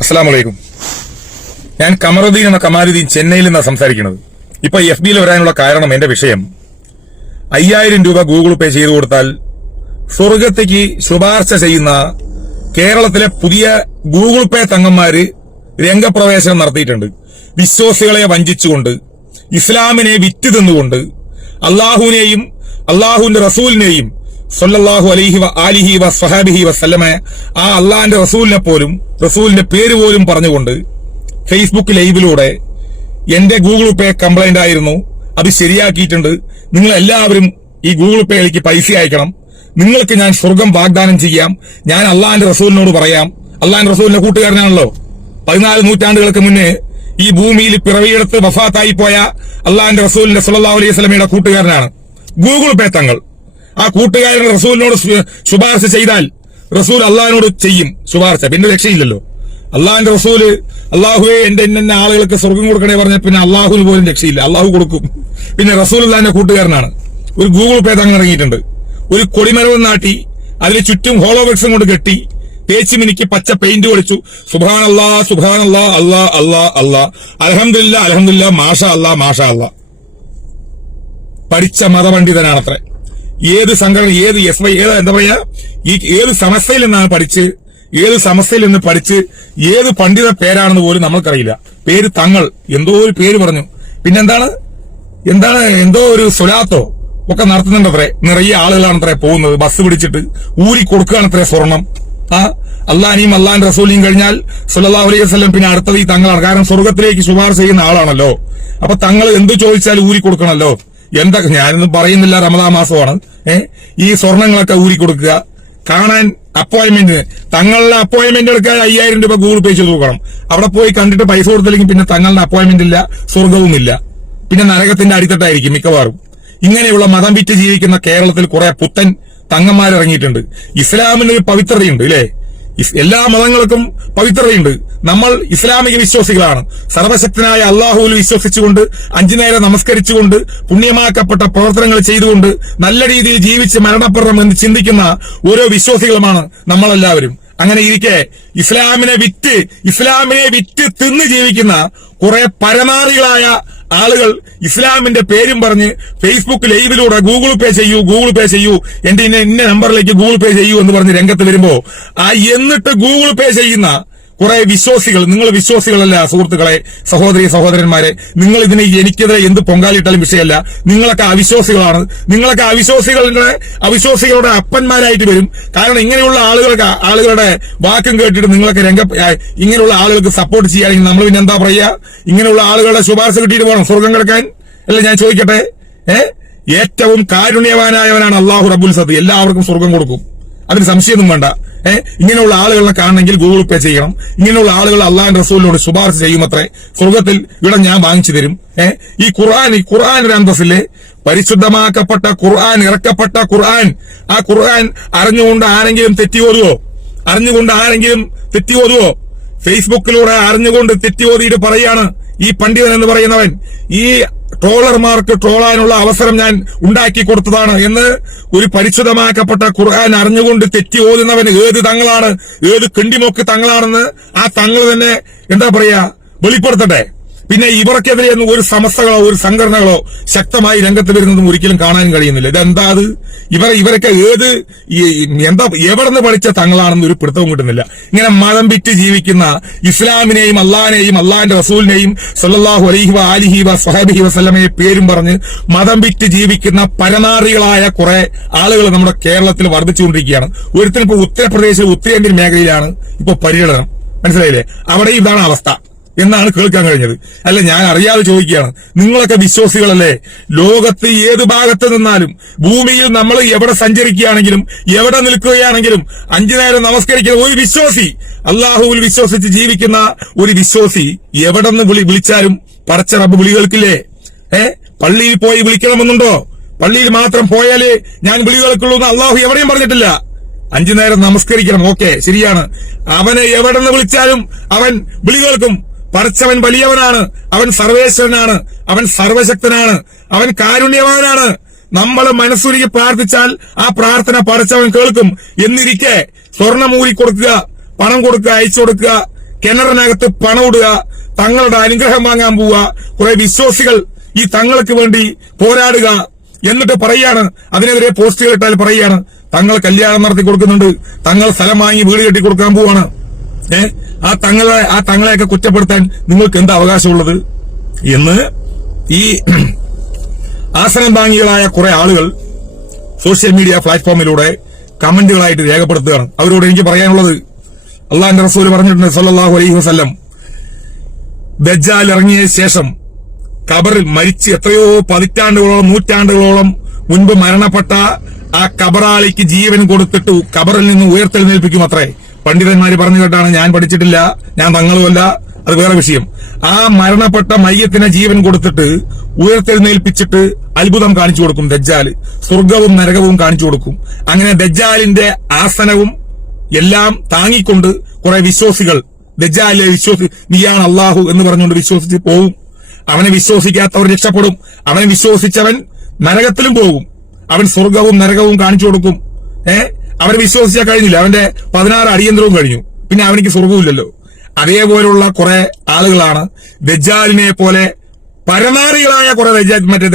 അസ്സലാമു അലൈക്കും. ഞാൻ കമറുദ്ദീൻ എന്ന കമാലുദ്ദീൻ ചെന്നൈയിൽ നിന്നാണ് സംസാരിക്കുന്നത്. ഇപ്പൊ FBയിൽ വരാനുള്ള കാരണം എന്റെ വിഷയം 5000 രൂപ ഗൂഗിൾ പേ ചെയ്തു കൊടുത്താൽ സ്വർഗത്തേക്ക് ശുപാർശ ചെയ്യുന്ന കേരളത്തിലെ പുതിയ ഗൂഗിൾ പേ തങ്ങന്മാര് രംഗപ്രവേശനം നടത്തിയിട്ടുണ്ട്. വിശ്വാസികളെ വഞ്ചിച്ചുകൊണ്ട്, ഇസ്ലാമിനെ വിറ്റ് തിന്നുകൊണ്ട്, അള്ളാഹുവിനെയും അള്ളാഹുവിന്റെ റസൂലിനെയും സല്ലല്ലാഹു അലൈഹി ആലിഹി വസ്വഹാബിഹി വസല്ലമ ആ അള്ളാഹിന്റെ റസൂലിനെ പോലും റസൂലിന്റെ പേര് പോലും പറഞ്ഞുകൊണ്ട് ഫേസ്ബുക്ക് ലൈവിലൂടെ എന്റെ ഗൂഗിൾ പേ കംപ്ലൈന്റ് ആയിരുന്നു, അത് ശരിയാക്കിയിട്ടുണ്ട്, നിങ്ങൾ എല്ലാവരും ഈ ഗൂഗിൾ പേയിലേക്ക് പൈസ അയക്കണം, നിങ്ങൾക്ക് ഞാൻ സ്വർഗം വാഗ്ദാനം ചെയ്യാം, ഞാൻ അള്ളാഹിന്റെ റസൂലിനോട് പറയാം. അള്ളാഹിന്റെ റസൂലിന്റെ കൂട്ടുകാരനാണല്ലോ. 14 നൂറ്റാണ്ടുകൾക്ക് മുന്നേ ഈ ഭൂമിയിൽ പിറവിയെടുത്ത് വഫാത്തായി പോയ അള്ളാഹിന്റെ റസൂലിന്റെ സല്ലല്ലാഹു അലൈഹി വസല്ലമയുടെ കൂട്ടുകാരനാണ് ഗൂഗിൾ പേ തങ്ങൾ. ആ കൂട്ടുകാരൻ റസൂലിനോട് ശുപാർശ ചെയ്താൽ റസൂൽ അള്ളാഹിനോട് ചെയ്യും ശുപാർശ, പിന്നെ രക്ഷയില്ലല്ലോ. അള്ളാഹിന്റെ റസൂല് അള്ളാഹുവെ എന്റെ ഇന്ന ആളുകൾക്ക് സ്വർഗം കൊടുക്കണേ പറഞ്ഞ പിന്നെ അള്ളാഹുവിന് പോലും രക്ഷയില്ല, അള്ളാഹു കൊടുക്കും. പിന്നെ റസൂൽ അള്ളാഹിന്റെ കൂട്ടുകാരനാണ്. ഒരു ഗൂഗിൾ പേ തങ്ങൾ ഇറങ്ങിയിട്ടുണ്ട്. ഒരു കൊടിമരവും നാട്ടി അതിന് ചുറ്റും ഹോളോവെക്സും കൊണ്ട് കെട്ടി തേച്ച് മിനിക്ക് പച്ച പെയിന്റ് ഒളിച്ചു. സുബ്ഹാനല്ലാ സുബ്ഹാനല്ലാ അല്ലാ അല്ലാ അല്ലാ അൽഹംദുലില്ലാ അൽഹംദുലില്ലാ മാഷാ അല്ലാ മാഷാ അല്ലാ. പഠിച്ച മതപണ്ഡിതനാണത്രേ. ഏത് സംഘടന, ഏത് SY, എന്താ പറയാ, ഈ ഏത് സമസ്തയിൽ നിന്നാണ് പഠിച്ച്, ഏത് സമസ്തയിൽ നിന്ന് പഠിച്ച്, ഏത് പണ്ഡിത പേരാണെന്ന് പോലും നമ്മൾക്കറിയില്ല. പേര് തങ്ങൾ, എന്തോ ഒരു പേര് പറഞ്ഞു. പിന്നെന്താണ് എന്തോ ഒരു സ്വലാത്തോ ഒക്കെ നടത്തുന്നുണ്ടത്രേ. നിറയെ ആളുകളാണത്രേ പോകുന്നത്, ബസ് പിടിച്ചിട്ട് ഊരി കൊടുക്കുകയാണത്രേ സ്വർണം. അള്ളാഹിനെയും അള്ളാഹിന്റെ റസൂലിനെയും കഴിഞ്ഞാൽ സല്ലല്ലാഹു അലൈഹി വസല്ലം, പിന്നെ അടുത്തത് ഈ തങ്ങളാണ്. കാരണം സ്വർഗത്തിലേക്ക് ശുപാർശ ചെയ്യുന്ന ആളാണല്ലോ. അപ്പൊ തങ്ങൾ എന്ത് ചോദിച്ചാലും ഊരി കൊടുക്കണമല്ലോ. എന്താ, ഞാനൊന്നും പറയുന്നില്ല, റമദാൻ മാസമാണ്. ഈ സ്വർണങ്ങളൊക്കെ ഊരി കൊടുക്കുക, കാണാൻ അപ്പോയിന്റ്മെന്റിന്, തങ്ങളുടെ അപ്പോയിന്റ്മെന്റ് എടുക്കാൻ 5000 രൂപ ഗൂഗിൾ പേ ചെയ്ത് കൊടുക്കണം. അവിടെ പോയി കണ്ടിട്ട് പൈസ കൊടുത്തില്ലെങ്കിൽ പിന്നെ തങ്ങളുടെ അപ്പോയിന്റ്മെന്റ് ഇല്ല, സ്വർഗവുമില്ല, പിന്നെ നരകത്തിന്റെ അടിത്തട്ടായിരിക്കും മിക്കവാറും. ഇങ്ങനെയുള്ള മതം വിറ്റ് ജീവിക്കുന്ന കേരളത്തിൽ കുറെ പുത്തൻ തങ്ങന്മാരിറങ്ങിയിട്ടുണ്ട്. ഇസ്ലാമിന് ഒരു പവിത്രതയുണ്ട് ഇല്ലേ? എല്ലാ മതങ്ങൾക്കും പവിത്രതയുണ്ട്. നമ്മൾ ഇസ്ലാമിക വിശ്വാസികളാണ്. സർവശക്തനായ അള്ളാഹുവിൽ വിശ്വസിച്ചുകൊണ്ട് 5 നേരം നമസ്കരിച്ചുകൊണ്ട് പുണ്യമാക്കപ്പെട്ട പ്രവർത്തനങ്ങൾ ചെയ്തുകൊണ്ട് നല്ല രീതിയിൽ ജീവിച്ച് മരണപ്പെടണം എന്ന് ചിന്തിക്കുന്ന ഓരോ വിശ്വാസികളുമാണ് നമ്മളെല്ലാവരും. അങ്ങനെ ഇരിക്കെ ഇസ്ലാമിനെ വിറ്റ് തിന്ന് ജീവിക്കുന്ന കുറെ പരനാറികളായ ആളുകൾ ഇസ്ലാമിന്റെ പേരും പറഞ്ഞ് ഫേസ്ബുക്ക് ലൈവിലൂടെ ഗൂഗിൾ പേ ചെയ്യൂ എന്റെ ഇന്ന നമ്പറിലേക്ക് ഗൂഗിൾ പേ ചെയ്യൂ എന്ന് പറഞ്ഞ് രംഗത്ത് വരുമ്പോ എന്നിട്ട് ഗൂഗിൾ പേ ചെയ്യുന്ന കുറെ വിശ്വാസികൾ, നിങ്ങൾ വിശ്വാസികളല്ല സുഹൃത്തുക്കളെ, സഹോദരന്മാരെ, നിങ്ങൾ ഇതിന് എനിക്കെതിരെ എന്ത് പൊങ്കാലിട്ടാലും വിഷയമല്ല. നിങ്ങളൊക്കെ അവിശ്വാസികളാണ്. നിങ്ങളൊക്കെ അവിശ്വാസികളുടെ അപ്പന്മാരായിട്ട് വരും. കാരണം ഇങ്ങനെയുള്ള ആളുകളുടെ വാക്കും കേട്ടിട്ട് നിങ്ങളൊക്കെ ഇങ്ങനെയുള്ള ആളുകൾക്ക് സപ്പോർട്ട് ചെയ്യുകയാണെങ്കിൽ നമ്മൾ പിന്നെ എന്താ പറയുക? ഇങ്ങനെയുള്ള ആളുകളുടെ ശുപാർശ കിട്ടിയിട്ട് പോകണം സ്വർഗം കിടക്കാൻ അല്ല? ഞാൻ ചോദിക്കട്ടെ, ഏറ്റവും കാരുണ്യവാനായവനാണ് അള്ളാഹു റബ്ബുൽ സത്ത്. എല്ലാവർക്കും സ്വർഗം കൊടുക്കും, അതിന് സംശയമൊന്നും വേണ്ട. ഇങ്ങനെയുള്ള ആളുകളെ കാണണമെങ്കിൽ ഗൂഗിൾ പേ ചെയ്യണം. ഇങ്ങനെയുള്ള ആളുകൾ അള്ളാഹുവിന്റെ റസൂലിനോട് ശുപാർശ ചെയ്യുമത്രേ. സ്വർഗത്തിൽ ഇവിടെ ഞാൻ വാങ്ങിച്ചു തരും. ഈ ഖുർആൻ ഒരു അന്തസ്സിലെ പരിശുദ്ധമാക്കപ്പെട്ട ഖുർആൻ, ഇറക്കപ്പെട്ട ഖുർആൻ, ആ ഖുർആൻ അറിഞ്ഞുകൊണ്ട് ആരെങ്കിലും തെറ്റി ഓതുവോ? ഫേസ്ബുക്കിലൂടെ അറിഞ്ഞുകൊണ്ട് തെറ്റി ഓതിയിട്ട് പറയാണ് ഈ പണ്ഡിതൻ എന്ന് പറയുന്നവൻ, ഈ ട്രോളർമാർക്ക് ട്രോളാനുള്ള അവസരം ഞാൻ ഉണ്ടാക്കി കൊടുത്തതാണ് എന്ന് ഒരു പരിശുദ്ധമാക്കപ്പെട്ട ഖുർആൻ അറിഞ്ഞുകൊണ്ട് തെറ്റി ഓതുന്നവൻ ഏത് തങ്ങളാണ്, ഏത് കിണ്ടിമൊക്ക് തങ്ങളാണെന്ന് ആ തങ്ങൾ തന്നെ എന്താ പറയാ വെളിപ്പെടുത്തട്ടെ. പിന്നെ ഇവർക്കെതിരെ ഒന്നും ഒരു സമസ്തകളോ ഒരു സംഘടനകളോ ശക്തമായി രംഗത്ത് വരുന്നതും ഒരിക്കലും കാണാൻ കഴിയുന്നില്ല. ഇതെന്താ അത്? ഇവരൊക്കെ എവിടെ നിന്ന് പഠിച്ച തങ്ങളാണെന്ന് ഒരു പിടുത്തവും കിട്ടുന്നില്ല. ഇങ്ങനെ മതം വിറ്റ് ജീവിക്കുന്ന ഇസ്ലാമിനെയും അള്ളാഹിനെയും അള്ളാഹിന്റെ റസൂലിനെയും സല്ലല്ലാഹു അലൈഹി ആലിഹി വസ്വഹാബിഹി വസല്ലമയെ പേരും പറഞ്ഞ് മതം വിറ്റ് ജീവിക്കുന്ന പരനാറികളായ കുറെ ആളുകൾ നമ്മുടെ കേരളത്തിൽ വർദ്ധിച്ചുകൊണ്ടിരിക്കുകയാണ്. ഒരുത്തിന് ഇപ്പൊ ഉത്തർപ്രദേശ് ഉത്തരേന്ത്യൻ മേഖലയിലാണ് ഇപ്പൊ പര്യടനം, മനസ്സിലായില്ലേ? അവിടെ ഇതാണ് അവസ്ഥ എന്നാണ് കേൾക്കാൻ കഴിഞ്ഞത്. അല്ല, ഞാൻ അറിയാതെ ചോദിക്കുകയാണ്, നിങ്ങളൊക്കെ വിശ്വാസികളല്ലേ? ലോകത്ത് ഏത് ഭാഗത്ത് നിന്നാലും, ഭൂമിയിൽ നമ്മൾ എവിടെ സഞ്ചരിക്കുകയാണെങ്കിലും എവിടെ നിൽക്കുകയാണെങ്കിലും 5 നേരം നമസ്കരിക്കുന്ന ഒരു വിശ്വാസി, അള്ളാഹുവിൽ വിശ്വസിച്ച് ജീവിക്കുന്ന ഒരു വിശ്വാസി എവിടെ നിന്ന് വിളിച്ചാലും പടച്ച റബ്ബ് വിളി കേൾക്കില്ലേ? പള്ളിയിൽ പോയി വിളിക്കണമെന്നുണ്ടോ? പള്ളിയിൽ മാത്രം പോയാലേ ഞാൻ വിളി കേൾക്കുള്ളൂ എന്ന് അള്ളാഹു എവിടെയും പറഞ്ഞിട്ടില്ല. 5 നേരം നമസ്കരിക്കണം, ഓക്കെ, ശരിയാണ്. അവനെ എവിടെ നിന്ന് വിളിച്ചാലും അവൻ വിളി കേൾക്കും. പടച്ചവൻ വലിയവനാണ്, അവൻ സർവേശ്വരനാണ്, അവൻ സർവശക്തനാണ്, അവൻ കാരുണ്യവാനാണ്. നമ്മൾ മനസ്സുരുകി പ്രാർത്ഥിച്ചാൽ ആ പ്രാർത്ഥന പടച്ചവൻ കേൾക്കും. എന്നിരിക്കെ സ്വർണം ഊരി കൊടുക്കുക, പണം കൊടുക്കുക, അയച്ചു കൊടുക്കുക, കിണറിനകത്ത് പണം ഇടുക, തങ്ങളുടെ അനുഗ്രഹം വാങ്ങാൻ പോവുക, കുറെ വിശ്വാസികൾ ഈ തങ്ങൾക്ക് വേണ്ടി പോരാടുക, എന്നിട്ട് പറയാണ്, അതിനെതിരെ പോസ്റ്റുകൾ ഇട്ടാൽ പറയാണ് തങ്ങൾ കല്യാണം നടത്തി കൊടുക്കുന്നുണ്ട്, തങ്ങൾ സ്ഥലം വാങ്ങി വീട് കെട്ടി കൊടുക്കാൻ പോവാണ്. ആ തങ്ങളെയൊക്കെ കുറ്റപ്പെടുത്താൻ നിങ്ങൾക്ക് എന്താ അവകാശമുള്ളത് എന്ന് ഈ ആസനഭാംഗികളായ കുറെ ആളുകൾ സോഷ്യൽ മീഡിയ പ്ലാറ്റ്ഫോമിലൂടെ കമന്റുകളായിട്ട് രേഖപ്പെടുത്തുകയാണ്. അവരോട് എനിക്ക് പറയാനുള്ളത്, അള്ളാഹുവിന്റെ റസൂൽ പറഞ്ഞിട്ടുണ്ട് സല്ലല്ലാഹു അലൈഹി വസല്ലം, ദജ്ജാൽ ഇറങ്ങിയ ശേഷം ഖബറിൽ മരിച്ച് എത്രയോ പതിറ്റാണ്ടുകളോളം നൂറ്റാണ്ടുകളോളം മുൻപ് മരണപ്പെട്ട ആ ഖബറാളിക്ക് ജീവൻ കൊടുത്തിട്ട് ഖബറിൽ നിന്ന് ഉയർത്തെഴുന്നേൽപ്പിക്കും അത്രേ. പണ്ഡിതന്മാര് പറഞ്ഞു കേട്ടാണ്, ഞാൻ പഠിച്ചിട്ടില്ല, ഞാൻ തങ്ങളുമല്ല, അത് വേറെ വിഷയം. ആ മരണപ്പെട്ട മയ്യത്തിനെ ജീവൻ കൊടുത്തിട്ട് ഉയർത്തെഴുന്നേൽപ്പിച്ചിട്ട് അത്ഭുതം കാണിച്ചു കൊടുക്കും ദജ്ജാല്. സ്വർഗവും നരകവും കാണിച്ചു കൊടുക്കും. അങ്ങനെ ദജ്ജാലിന്റെ ആസനവും എല്ലാം താങ്ങിക്കൊണ്ട് കുറെ വിശ്വാസികൾ ദജ്ജാലിലെ നീയാണ് അള്ളാഹു എന്ന് പറഞ്ഞുകൊണ്ട് വിശ്വസിച്ച് പോവും. അവനെ വിശ്വസിക്കാത്തവർ രക്ഷപ്പെടും. അവനെ വിശ്വസിച്ചവൻ നരകത്തിലും പോകും. അവൻ സ്വർഗവും നരകവും കാണിച്ചു കൊടുക്കും. അവനെ വിശ്വസിച്ചാൽ കഴിഞ്ഞില്ല, അവന്റെ 16 അടിയന്തരവും കഴിഞ്ഞു, പിന്നെ അവനിക്ക് സ്വർഗവുമില്ലല്ലോ. അതേപോലുള്ള കുറെ ആളുകളാണ് ദജ്ജാലിനെ പോലെ പരനാറികളായ കുറെ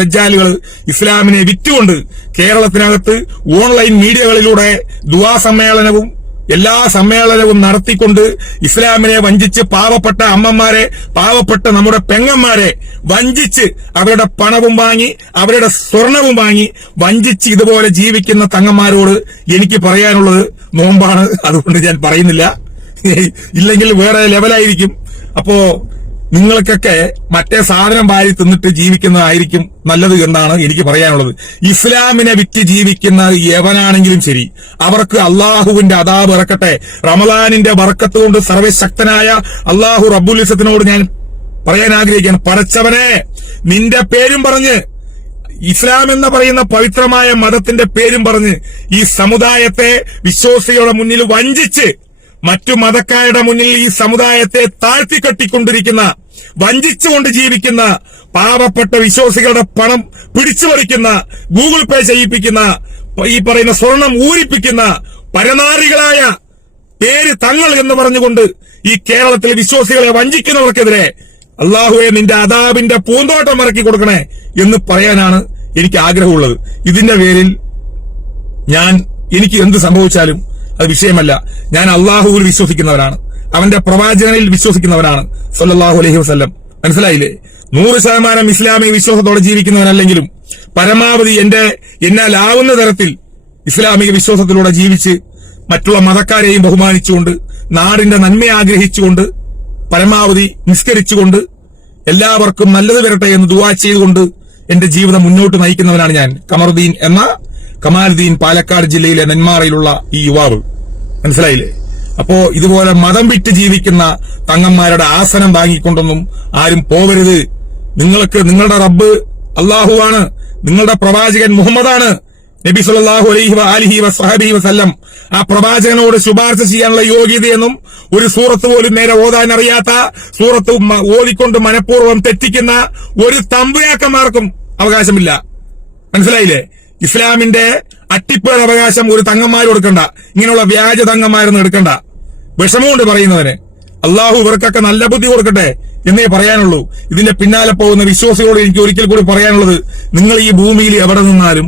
ദജ്ജാലുകൾ ഇസ്ലാമിനെ വിറ്റുകൊണ്ട് കേരളത്തിനകത്ത് ഓൺലൈൻ മീഡിയകളിലൂടെ ദുആ സമ്മേളനവും എല്ലാ സമ്മേളനവും നടത്തിക്കൊണ്ട് ഇസ്ലാമിനെ വഞ്ചിച്ച് പാവപ്പെട്ട അമ്മമാരെ, പാവപ്പെട്ട നമ്മുടെ പെങ്ങന്മാരെ വഞ്ചിച്ച് അവരുടെ പണവും വാങ്ങി അവരുടെ സ്വർണവും വാങ്ങി വഞ്ചിച്ച് ഇതുപോലെ ജീവിക്കുന്ന തങ്ങന്മാരോട് എനിക്ക് പറയാനുള്ളത് നോമ്പാണ്. അതുകൊണ്ട് ഞാൻ പറയുന്നില്ല, ഇല്ലെങ്കിൽ വേറെ ലെവലായിരിക്കും. അപ്പോ നിങ്ങൾക്കൊക്കെ മറ്റേ സാധനം വാരി തിന്നിട്ട് ജീവിക്കുന്നതായിരിക്കും നല്ലത് എന്നാണ് എനിക്ക് പറയാനുള്ളത്. ഇസ്ലാമിനെ വിറ്റ് ജീവിക്കുന്ന യവനാണെങ്കിലും ശരി, അവർക്ക് അള്ളാഹുവിന്റെ അദാബ് ഇറക്കട്ടെ. റമദാനിന്റെ ബർക്കത്ത് കൊണ്ട് സർവശക്തനായ അള്ളാഹു റബ്ബുൽ ഇസ്സത്തിനോട് ഞാൻ പറയാൻ ആഗ്രഹിക്കുകയാണ്, പടച്ചവനെ, നിന്റെ പേരും പറഞ്ഞ്, ഇസ്ലാം എന്ന് പറയുന്ന പവിത്രമായ മതത്തിന്റെ പേരും പറഞ്ഞ് ഈ സമുദായത്തെ വിശ്വാസികളുടെ മുന്നിൽ വഞ്ചിച്ച് മറ്റു മതക്കാരുടെ മുന്നിൽ ഈ സമുദായത്തെ താഴ്ത്തിക്കെട്ടിക്കൊണ്ടിരിക്കുന്ന, വഞ്ചിച്ചുകൊണ്ട് ജീവിക്കുന്ന, പാവപ്പെട്ട വിശ്വാസികളുടെ പണം പിടിച്ചുപറിക്കുന്ന, ഗൂഗിൾ പേ ചെയ്യിപ്പിക്കുന്ന, ഈ പറയുന്ന സ്വർണം ഊരിപ്പിക്കുന്ന പരനാരികളായ പേര് തങ്ങൾ എന്ന് പറഞ്ഞുകൊണ്ട് ഈ കേരളത്തിലെ വിശ്വാസികളെ വഞ്ചിക്കുന്നവർക്കെതിരെ അള്ളാഹുവെ നിന്റെ അദാബിന്റെ പൂന്തോട്ടം ഇറക്കി കൊടുക്കണേ എന്ന് പറയാനാണ് എനിക്ക് ആഗ്രഹമുള്ളത്. ഇതിന്റെ പേരിൽ എനിക്ക് എന്ത് സംഭവിച്ചാലും അത് വിഷയമല്ല. ഞാൻ അള്ളാഹുവിൽ വിശ്വസിക്കുന്നവരാണ്, അവന്റെ പ്രവാചകനിൽ വിശ്വസിക്കുന്നവരാണ് സല്ലല്ലാഹു അലൈഹി വസല്ലം. മനസ്സിലായില്ലേ? 100% ഇസ്ലാമിക വിശ്വാസത്തോടെ ജീവിക്കുന്നവനല്ലെങ്കിലും പരമാവധി എന്നാലാവുന്ന തരത്തിൽ ഇസ്ലാമിക വിശ്വാസത്തിലൂടെ ജീവിച്ച് മറ്റുള്ള മതക്കാരെയും ബഹുമാനിച്ചുകൊണ്ട് നാടിന്റെ നന്മ ആഗ്രഹിച്ചുകൊണ്ട് പരമാവധി നിസ്കരിച്ചുകൊണ്ട് എല്ലാവർക്കും നല്ലത് വരട്ടെ എന്ന് ദുആ ചെയ്തുകൊണ്ട് എന്റെ ജീവിതം മുന്നോട്ട് നയിക്കുന്നവനാണ് ഞാൻ. കമാലുദ്ദീൻ, പാലക്കാട് ജില്ലയിലെ നെന്മാറയിലുള്ള ഈ യുവാവ്. മനസ്സിലായില്ലേ? അപ്പോ ഇതുപോലെ മതം വിറ്റ് ജീവിക്കുന്ന തങ്ങന്മാരുടെ ആസനം വാങ്ങിക്കൊണ്ടൊന്നും ആരും പോവരുത്. നിങ്ങളുടെ റബ്ബ് അള്ളാഹുവാണ്, നിങ്ങളുടെ പ്രവാചകൻ മുഹമ്മദാണ്. നബി സല്ലല്ലാഹു അലൈഹി വസല്ലം ആ പ്രവാചകനോട് ശുപാർശ ചെയ്യാനുള്ള യോഗ്യതയെന്നും ഒരു സൂറത്ത് പോലും നേരെ ഓതാൻ അറിയാത്ത, സൂറത്ത് ഓതിക്കൊണ്ട് മനഃപൂർവ്വം തെറ്റിക്കുന്ന ഒരു തമ്പുരാക്കന്മാർക്കും അവകാശമില്ല. മനസ്സിലായില്ലേ? ഇസ്ലാമിന്റെ അട്ടിപ്പേർ അവകാശം ഒരു തങ്ങന്മാരും എടുക്കണ്ട, ഇങ്ങനെയുള്ള വ്യാജ തങ്ങന്മാരൊന്നും എടുക്കണ്ട. വിഷമമുണ്ട് പറയുന്നവന്. അള്ളാഹു ഇവർക്കൊക്കെ നല്ല ബുദ്ധി കൊടുക്കട്ടെ എന്നേ പറയാനുള്ളൂ. ഇതിന്റെ പിന്നാലെ പോകുന്ന വിശ്വാസികളോട് എനിക്ക് ഒരിക്കൽ കൂടി പറയാനുള്ളത്, നിങ്ങൾ ഈ ഭൂമിയിൽ എവിടെ നിന്നാലും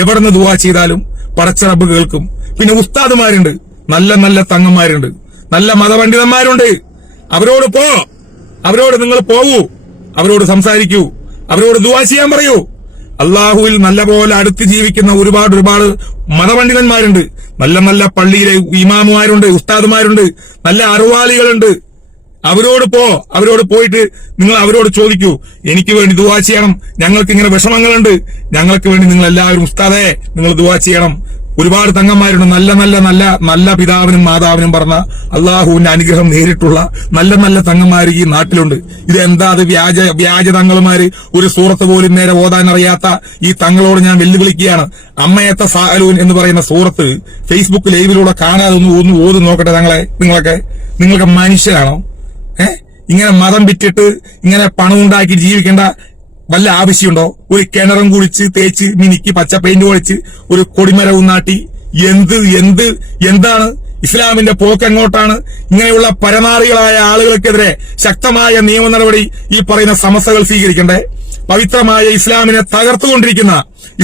എവിടെ നിന്ന് ദുആ ചെയ്താലും പടച്ച റബ്ബ് കേൾക്കും. പിന്നെ ഉസ്താദുമാരുണ്ട്, നല്ല നല്ല തങ്ങന്മാരുണ്ട്, നല്ല മതപണ്ഡിതന്മാരുണ്ട്. അവരോട് നിങ്ങൾ പോകൂ, അവരോട് സംസാരിക്കൂ, അവരോട് ദുആ ചെയ്യാൻ പറയൂ. അള്ളാഹുവിൽ നല്ലപോലെ അടുത്ത് ജീവിക്കുന്ന ഒരുപാട് മതപണ്ഡിതന്മാരുണ്ട്, നല്ല നല്ല പള്ളിയിലെ ഇമാമുമാരുണ്ട്, ഉസ്താദുമാരുണ്ട്, നല്ല അറിവാളികളുണ്ട്. അവരോട് പോയിട്ട് നിങ്ങൾ അവരോട് ചോദിക്കൂ, എനിക്ക് വേണ്ടി ദുആ ചെയ്യണം, ഞങ്ങൾക്ക് ഇങ്ങനെ വിഷമങ്ങളുണ്ട്, ഞങ്ങൾക്ക് വേണ്ടി നിങ്ങൾ എല്ലാവരും ഉസ്താദേ നിങ്ങൾ ദുആ ചെയ്യണം. ഒരുപാട് തങ്ങന്മാരുണ്ട്, നല്ല പിതാവിനും മാതാവിനും പറഞ്ഞ അള്ളാഹുവിന്റെ അനുഗ്രഹം നേരിട്ടുള്ള നല്ല തങ്ങന്മാർ ഈ നാട്ടിലുണ്ട്. ഇതെന്താ അത് വ്യാജ തങ്ങളുമാര്, ഒരു സൂറത്ത് പോലും നേരെ ഓതാൻ അറിയാത്ത ഈ തങ്ങളോട് ഞാൻ വെല്ലുവിളിക്കുകയാണ്. അമ്മയത്തെ സാലൂൻ എന്ന് പറയുന്ന സൂറത്ത് ഫേസ്ബുക്ക് ലൈവിലൂടെ കാണാതെ ഒന്ന് ഓതി നോക്കട്ടെ. നിങ്ങൾക്ക് മനുഷ്യരാണോ? ഇങ്ങനെ മതം വിറ്റിട്ട് ഇങ്ങനെ പണം ഉണ്ടാക്കി ജീവിക്കേണ്ട വല്ല ആവശ്യമുണ്ടോ? ഒരു കിണറും കുഴിച്ച് തേച്ച് മിനിക്ക് പച്ച പെയിന്റ് ഒഴിച്ച് ഒരു കൊടിമരവും നാട്ടി എന്താണ് ഇസ്ലാമിന്റെ പോക്ക് എങ്ങോട്ടാണ്? ഇങ്ങനെയുള്ള പരമാറികളായ ആളുകൾക്കെതിരെ ശക്തമായ നിയമ നടപടി ഈ പറയുന്ന സമസ്തകൾ സ്വീകരിക്കണ്ടേ? പവിത്രമായ ഇസ്ലാമിനെ തകർത്തുകൊണ്ടിരിക്കുന്ന,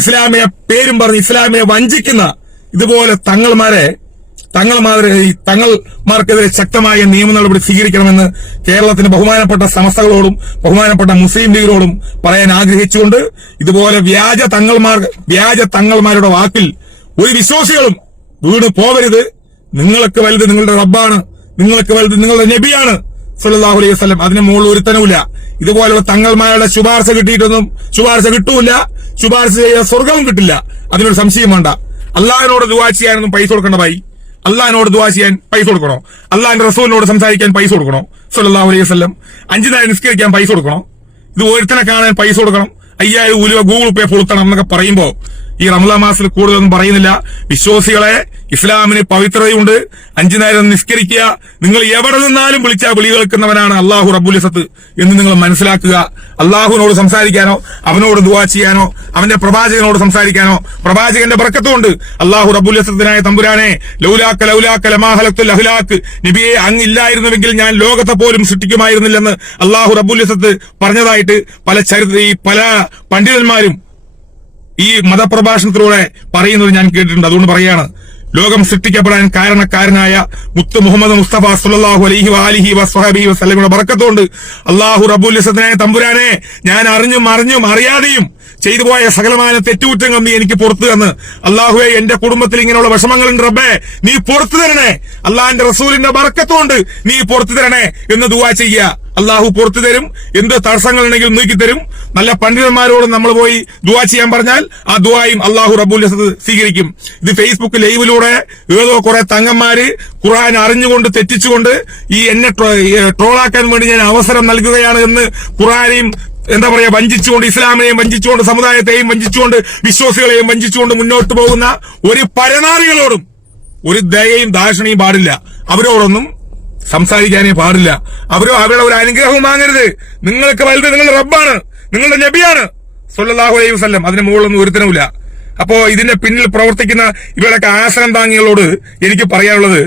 ഇസ്ലാമിനെ പേരും പറഞ്ഞ് ഇസ്ലാമിനെ വഞ്ചിക്കുന്ന ഇതുപോലെ തങ്ങൾമാർക്കെതിരെ ശക്തമായ നിയമ നടപടി സ്വീകരിക്കണമെന്ന് കേരളത്തിന് ബഹുമാനപ്പെട്ട സമസ്തകളോടും ബഹുമാനപ്പെട്ട മുസ്ലിം ലീഗിനോടും പറയാൻ ആഗ്രഹിച്ചുകൊണ്ട്, ഇതുപോലെ വ്യാജ തങ്ങൾമാരുടെ വാക്കിൽ ഒരു വിശ്വാസികളും വീണ് പോവരുത്. നിങ്ങൾക്ക് വലുത് നിങ്ങളുടെ റബ്ബാണ്, നിങ്ങൾക്ക് വലുത് നിങ്ങളുടെ നബിയാണ് സല്ലല്ലാഹു അലൈഹി വസല്ലം. അതിന് മുകളിൽ ഒരുത്തനുമില്ല. ഇതുപോലുള്ള തങ്ങൾമാരുടെ ശുപാർശ കിട്ടൂല, ശുപാർശ ചെയ്ത സ്വർഗവും കിട്ടില്ല. അതിനൊരു സംശയം വേണ്ട. അള്ളാഹിനോട് ദുആ ചെയ്യാനൊന്നും പൈസ കൊടുക്കണ്ട ഭായി. അള്ളാഹിനോട് ദുആ ചെയ്യാൻ പൈസ കൊടുക്കണോ? അള്ളാഹിന്റെ റസൂലിനോട് സംസാരിക്കാൻ പൈസ കൊടുക്കണോ? സല്ലല്ലാഹു അലൈഹി വസല്ലം. 5 നേരം നിസ്കരിക്കാൻ പൈസ കൊടുക്കണോ? ഇത് ഒരുത്തനെ കാണാൻ പൈസ കൊടുക്കണം, 5000 രൂപ ഗൂഗിൾ പേ പൊളുത്തണം എന്നൊക്കെ പറയുമ്പോ ഈ റമദാൻ മാസത്തിൽ കൂടുതലൊന്നും പറയുന്നില്ല. വിശ്വാസികളെ, ഇസ്ലാമിന് പവിത്രതയുണ്ട്. 5 നേരം നിസ്കരിക്കുക. നിങ്ങൾ എവിടെ നിന്നാലും വിളിച്ചാൽ വിളി കേൾക്കുന്നവനാണ് അള്ളാഹു റബ്ബുൽ ഇസ്സത്ത് എന്ന് നിങ്ങൾ മനസ്സിലാക്കുക. അള്ളാഹുവിനോട് സംസാരിക്കാനോ, അവനോട് ദുആ ചെയ്യാനോ, അവന്റെ പ്രവാചകനോട് സംസാരിക്കാനോ പ്രവാചകന്റെ ബർക്കത്തുണ്ട്. അള്ളാഹു റബ്ബുൽ ഇസ്സത്തിനായ തമ്പുരാനെ, ലൗലാക്ക ലമാ ഖലഖ്തുൽ അഹ്ലാക്ക്, നബിയെ അങ്ങില്ലായിരുന്നുവെങ്കിൽ ഞാൻ ലോകത്തെ പോലും സൃഷ്ടിക്കുമായിരുന്നില്ലെന്ന് അള്ളാഹു റബ്ബുൽ ഇസ്സത്ത് പറഞ്ഞതായിട്ട് പല പണ്ഡിതന്മാരും ഈ മതപ്രഭാഷണത്തിലൂടെ പറയുന്നത് ഞാൻ കേട്ടിട്ടുണ്ട്. അതുകൊണ്ട് പറയാണ്, ലോകം സൃഷ്ടിക്കപ്പെടാൻ കാരണക്കാരനായ മുത്ത് മുഹമ്മദ് മുസ്തഫ സല്ലല്ലാഹു അലൈഹി വആലിഹി വസ്വഹബിഹി വസല്ലമയുടെ ബറക്കത്തുകൊണ്ട് അല്ലാഹു റബ്ബുൽ ഇസ്സത്തിനായ തമ്പുരാനെ, ഞാൻ അറിഞ്ഞും അറിയാതെയും ചെയ്തു പോയ സകലമായ തെറ്റുകുറ്റങ്ങൾ നീ എനിക്ക് പുറത്തു തന്ന്, അള്ളാഹുവെ എന്റെ കുടുംബത്തിൽ ഇങ്ങനെയുള്ള വിഷമങ്ങളുണ്ട് റബ്ബേ, നീ പുറത്തു തരണേ, അള്ളാഹിന്റെ റസൂലിന്റെ ബർക്കത്തുകൊണ്ട് നീ പുറത്തു തരണേ എന്ന് ദുആ ചെയ്യുക. അള്ളാഹു പുറത്തു തരും. എന്ത് തടസ്സങ്ങളുണ്ടെങ്കിലും നീക്കിത്തരും. നല്ല പണ്ഡിതന്മാരോട് നമ്മൾ പോയി ദുആ ചെയ്യാൻ പറഞ്ഞാൽ ആ ദുആയും അള്ളാഹു റബ്ബുൽ ഇസ്സത്ത് സ്വീകരിക്കും. ഇത് ഫേസ്ബുക്ക് ലൈവിലൂടെ ഏതോ കുറെ തങ്ങന്മാര് ഖുർആൻ അറിഞ്ഞുകൊണ്ട് തെറ്റിച്ചുകൊണ്ട് ഈ എന്നെ ട്രോളാക്കാൻ വേണ്ടി ഞാൻ അവസരം നൽകുകയാണ് എന്ന് ഖുർആനെയും വഞ്ചിച്ചുകൊണ്ട്, ഇസ്ലാമിനെയും വഞ്ചിച്ചുകൊണ്ട്, സമുദായത്തെയും വഞ്ചിച്ചുകൊണ്ട്, വിശ്വാസികളെയും വഞ്ചിച്ചുകൊണ്ട് മുന്നോട്ട് പോകുന്ന ഒരു പരനാറികളോടും ഒരു ദയയും ദാക്ഷിണ്യവും പാടില്ല. അവരോടൊന്നും സംസാരിക്കാനേ പാടില്ല. അവരുടെ ഒരു അനുഗ്രഹവും വാങ്ങരുത്. നിങ്ങൾക്ക് വലുത് നിങ്ങളുടെ റബ്ബാണ്, നിങ്ങളുടെ നബിയാണ് സല്ലല്ലാഹു അലൈഹി വസല്ലം. അതിന് മുകളിലൊന്നും ഒരുത്തനുമില്ല. അപ്പോ ഇതിന്റെ പിന്നിൽ പ്രവർത്തിക്കുന്ന ഇവരുടെയൊക്കെ ആശ്രയം താങ്ങികളോട് എനിക്ക് പറയാനുള്ളത്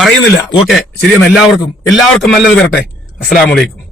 പറയുന്നില്ല. ഓക്കെ, ശരിയെന്ന്. എല്ലാവർക്കും നല്ലത് വരട്ടെ. അസ്സലാമു അലൈക്കും.